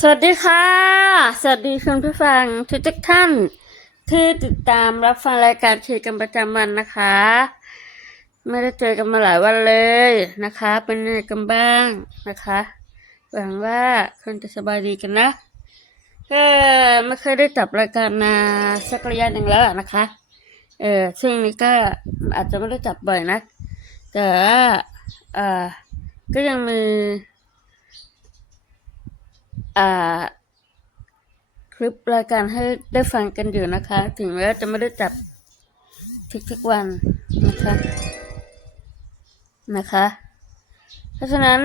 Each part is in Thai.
สวัสดีค่ะ สวัสดีคุณผู้ฟังทุกทุกท่านที่ติดตามรับฟังรายการเคกันประจำวันนะคะ ไม่ได้เจอกันมาหลายวันเลยนะคะ เป็นยังไงกันบ้างนะคะหวังว่าคุณจะสบายดีกันนะก็ไม่เคยได้จับรายการนาสักระยะหนึ่งแล้วนะคะ เออซึ่งนี้ก็อาจจะไม่ได้จับบ่อยนะแต่เออก็ยังมี อ่า คลิปรายการให้ได้ฟังกันอยู่นะคะ ถึงแม้จะไม่ได้จับทุกๆวันนะคะ นะคะ เพราะฉะนั้น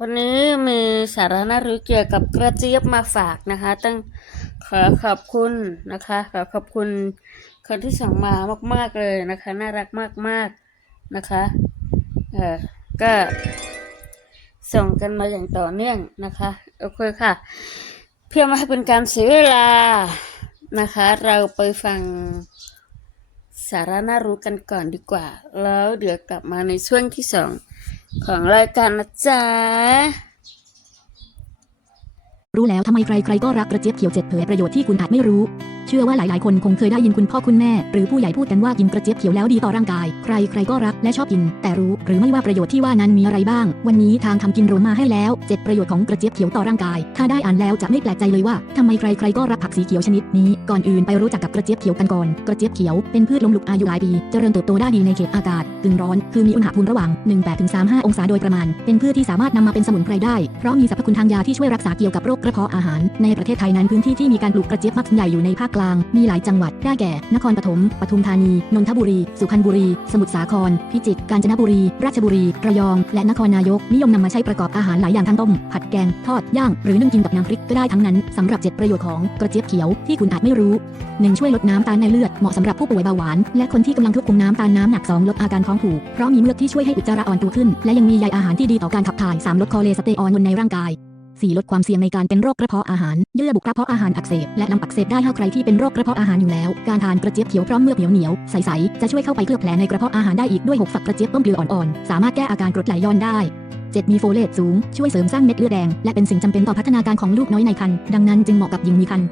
วันนี้มีสาระน่ารู้เกี่ยวกับกระเจี๊ยบมาฝากนะคะต้องขอขอบคุณนะคะ ขอขอบคุณคนที่สั่งมามาก ๆเลยนะคะ น่ารักมาก ๆนะคะ เออก็ส่งกันมาอย่างต่อเนื่องนะคะ โอเคค่ะ เพื่อไม่ให้เป็นการเสียเวลานะคะ เราไปฟังสาระน่ารู้กันก่อนดีกว่า แล้วเดี๋ยวกลับมาในช่วงที่สองของรายการนะจ๊ะรู้แล้วทำไมใครๆก็รักกระเจี๊ยบเขียวเจ็ดเผยประโยชน์ที่คุณอาจไม่รู้เชื่อว่าหลายๆ คนคงเคยได้ยินคุณพ่อคุณแม่ หรือผู้ใหญ่พูดกันว่ากินกระเจี๊ยบเขียวแล้วดีต่อร่างกาย ใครๆก็รักและชอบกิน แต่รู้หรือไม่ว่าประโยชน์ที่ว่านั้นมีอะไรบ้าง วันนี้ทางทำกินโรมาให้แล้ว 7 ประโยชน์ของกระเจี๊ยบเขียวต่อร่างกาย ถ้าได้อ่านแล้วจะไม่แปลกใจเลยว่าทำไมใครๆก็รักผักสีเขียวชนิดนี้ ก่อนอื่นไปรู้จักกับกระเจี๊ยบเขียวกันก่อน กระเจี๊ยบเขียวเป็นพืชล้มลุกอายุหลายปี เจริญเติบโตได้ดีในเขตอากาศกึ่งร้อน คือมีอุณหภูมิระหว่าง 18-35 องศาโดยประมาณ เป็นพืชที่สามารถนำมาเป็นสมุนไพรได้ เพราะมีสรรพคุณทางยาที่ช่วยรักษาเกี่ยวกับโรคกระเพาะอาหาร ในประเทศไทยนั้นพื้นที่ที่มีการปลูกกระเจี๊ยบมักใหญ่อยู่ในภาคกลาง มีหลายจังหวัด ได้แก่ นครปฐม ปทุมธานี นนทบุรี สุพรรณบุรี สมุทรสาคร พิจิตร กาญจนบุรี ราชบุรี ระยอง และนครนายก นิยมนำมาใช้ประกอบอาหารหลายอย่างทั้งต้ม ผัดแกง ทอด ย่าง หรือนึ่งกินกับน้ำพริกก็ได้ทั้งนั้นสำหรับ 7 ประโยชน์ของกระเจี๊ยบเขียวที่คุณอาจไม่รู้ 1. ช่วยลดน้ำตาลในเลือด เหมาะสำหรับผู้ป่วยเบาหวาน และคนที่กำลังควบคุมน้ำตาลน้ำหนัก 2 ลดอาการท้องผูก เพราะมีเมือกที่ช่วยให้อุจจาระอ่อนตัวขึ้น และยังมีใยอาหารที่ดีต่อการขับถ่าย 3 ลดคอเลสเตอรอลในร่างกาย 4. ลดความเสี่ยงในการเป็นโรคกระเพาะอาหาร เยื่อบุกระเพาะอาหารอักเสบ และลำอักเสบได้หากใครที่เป็นโรคกระเพาะอาหารอยู่แล้ว การทานกระเจี๊ยบเขียวพร้อมเมือกเหนียวเหนียวใสๆจะช่วยเข้าไปเคลือบแผลในกระเพาะอาหารได้อีกด้วย 6 ฝักกระเจี๊ยบต้มเกลืออ่อนๆ สามารถแก้อาการกรดไหลย้อนได้ 7 มีโฟเลตสูง ช่วยเสริมสร้างเม็ดเลือดแดง และเป็นสิ่งจำเป็นต่อพัฒนาการของลูกน้อยในครรภ์ดังนั้นจึงเหมาะกับหญิงมีครรภ์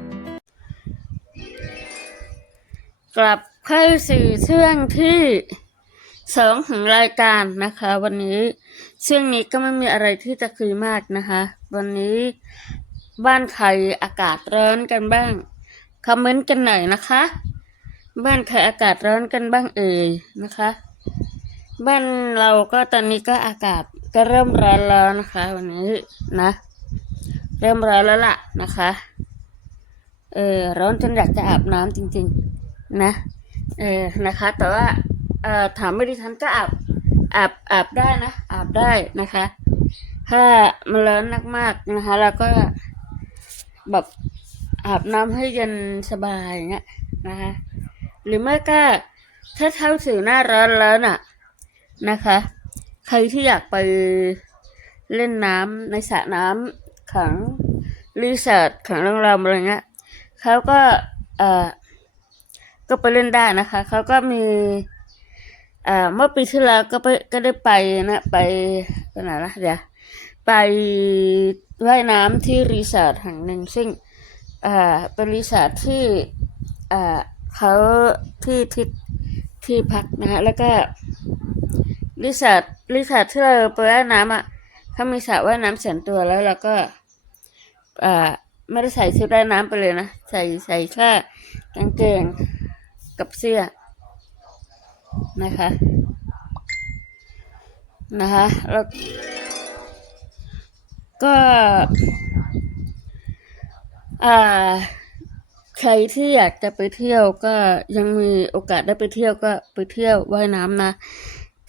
กลับเข้าสู่ช่วงที่ สองของรายการนะคะ วันนี้ช่วงนี้ก็ไม่มีอะไรที่จะคุยมากนะคะ วันนี้บ้านใครอากาศร้อนกันบ้างคอมเมนต์กันหน่อยนะคะ บ้านใครอากาศร้อนกันบ้างเอ่ยนะคะ บ้านเราก็ตอนนี้ก็อากาศก็เริ่มร้อนแล้วนะคะ วันนี้นะ เริ่มร้อนแล้วล่ะนะคะเออร้อนจนอยากจะอาบน้ำจริง ๆ นะ เออนะคะ แต่ว่า เอ่อถามไม่ดิฉันก็อาบอาบอาบได้นะอาบได้นะคะ ถ้ามันร้อนมากๆนะคะเราก็แบบอาบน้ำให้เย็นสบายอย่างเงี้ยนะคะ หรือไม่ก็ถ้าเท่าถึงหน้าร้อนแล้วน่ะนะคะ ใครที่อยากไปเล่นน้ำในสระน้ำของรีสอร์ทของโรงแรมอะไรเงี้ยเขาก็เอ่อก็ไปเล่นได้นะคะ เขาก็มี อ่าเมื่อปีที่แล้วก็ไปก็ได้ไปนะ ไปไปไหนละเดี๋ยวไปว่ายน้ำที่รีสอร์ทแห่งหนึ่งซึ่งอ่าเป็นรีสอร์ทที่อ่าเขาที่ที่ที่พักนะฮะแล้วก็รีสอร์ทรีสอร์ทที่เราไปว่ายน้ำอะเขามีสระว่ายน้ำส่วนตัวแล้วเราก็อ่าไม่ได้ใส่ชุดว่ายน้ำไปเลยนะ ใส่ใส่แค่กางเกงกับเสื้อ นะคะนะคะแล้วก็อ่าใครที่อยากจะไปเที่ยวก็ยังมีโอกาสได้ไปเที่ยวก็ไปเที่ยวว่ายน้ำนะ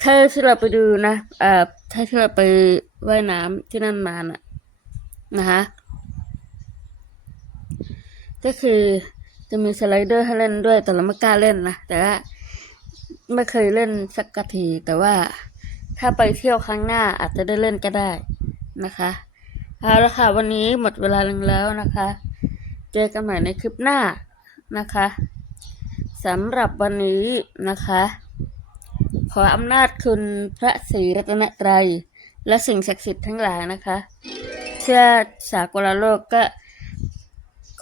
ถ้าที่เราไปดูนะอ่าถ้าที่เราไปว่ายน้ำที่นั่นมาน่ะนะคะก็คือจะมีสไลเดอร์ให้เล่นด้วยแต่เราไม่กล้าเล่นนะแต่ว่า ไม่เคยเล่นสักกะที แต่ว่าถ้าไปเที่ยวครั้งหน้าอาจจะได้เล่นก็ได้นะคะเอาละค่ะ วันนี้หมดเวลาลงแล้วนะคะ เจอกันใหม่ในคลิปหน้านะคะสำหรับวันนี้นะคะ ขออำนาจคุณพระศรีรัตนตรัย และสิ่งศักดิ์สิทธิ์ทั้งหลายนะคะ เชื่อสากลโลกก็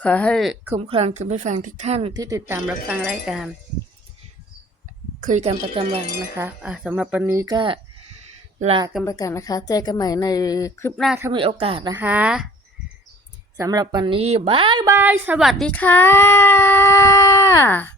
ขอให้คุ้มครองคุณผู้ฟังทุกท่านที่ติดตามรับฟังรายการ คุยกันประจำวันนะคะอะสำหรับวันนี้ก็ลากันไปกันนะคะ เจอกันใหม่ในคลิปหน้าถ้ามีโอกาสนะคะสำหรับวันนี้บายบาย สวัสดีค่ะ